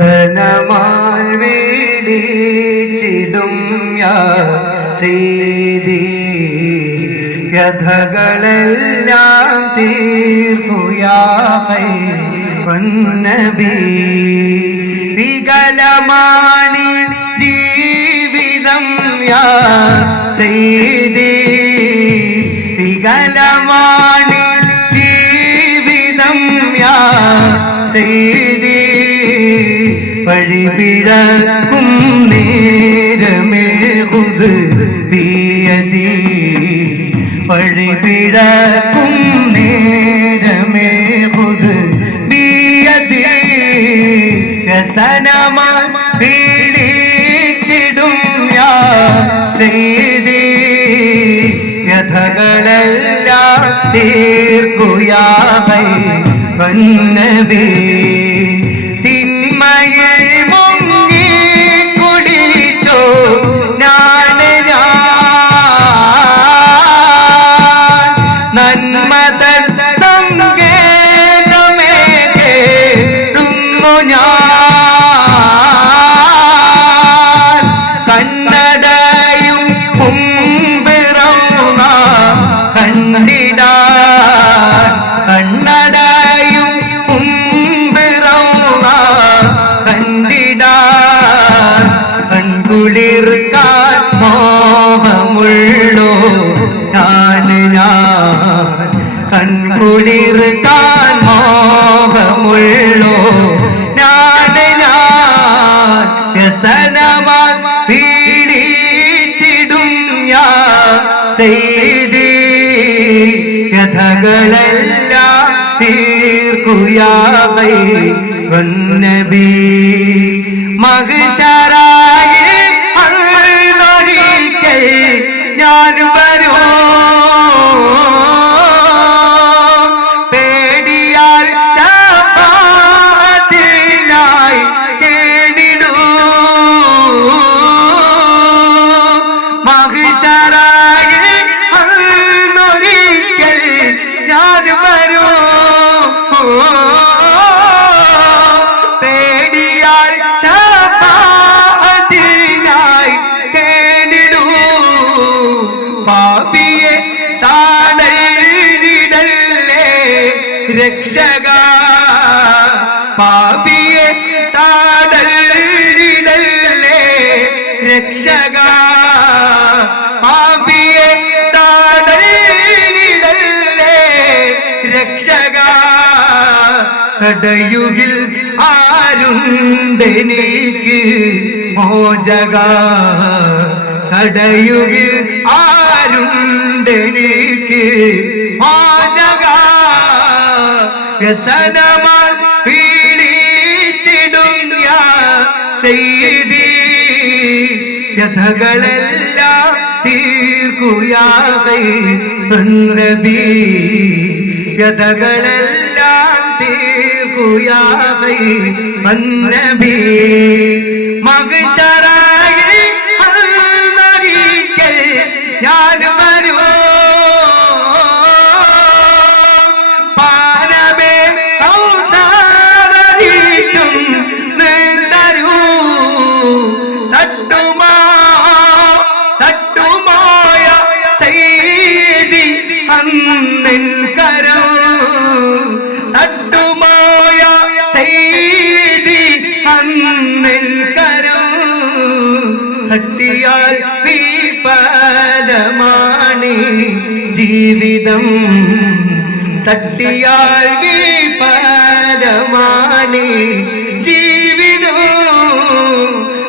വ്യസനമാൽ വീടിച്ചിടും ചെയ്തി. വ്യഥകളെല്ലാം തീർക്കുയാമൈ പൊന്നബി. വികലമാണി ജീവിതം യാ ചെയ്തി വഴിപിഴക്കും നേരമേ ഹുദ് ബിയതി വഴിപിഴക്കും നേരമേ ഹുദ് ബിയതി രസനമാ പീഡിച്ചിടും യാ ചെയ്തി വ്യഥകളെല്ലാം തീർക്കുയാമൈ വന്നബി. കൺകുളിർക്കാൻ മോഹമുള്ളോ? വ്യസനമാൻ പീഡിച്ചിടും ഞാൻ. ചെയ്തി കഥകളെല്ലാം തീർക്കുയാമൈ വന്നബി മകശരായി ഞാൻ വരൂ ഞാൻ വരൂ. പാപിയെ രക്ഷക കടയുകിൽ ആരുണ്ടെനിക്ക് മോചക കടയുകിൽ ആരുണ്ടെനിക്ക് മോചക വ്യസനമാൻ പീഡിച്ചിടും ചെയ്തി വ്യഥകളെല്ലാം തീർക്കുയാ നബി. വ്യഥകളെല്ലാം തീർക്കുയാകൈ നബി മകശരായി വിഫലമാണി ജീവിതം. തട്ടിയാൽ വിഫലമാണി ജീവിതം.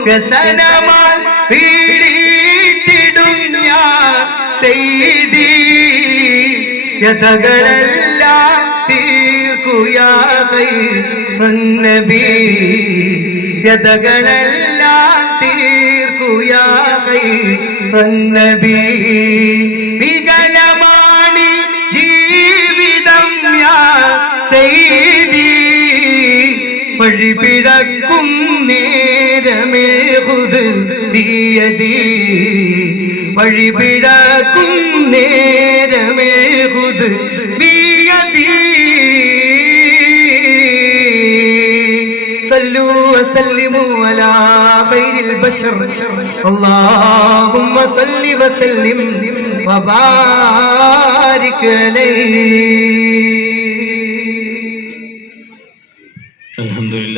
വ്യസനമാൽ പീഡിച്ചിടും ചെയ്തി. വ്യതകളെല്ലാം തീർക്കുയാകൈ നബി വ്യതകളെല്ലാം തീർക്കുയാകൈ വന്നതി വികലമാണ് ജീവിതം ചെയ്തി വഴിപിഴക്കും നേരമേ ഹുദ് നീയതി വഴിപിഴക്കും നേരമേ ഹുദ് നീയതി സല്ലു വസല്ലിമു على خير البشر اللهم صل وسلم وبارك عليه الحمد لله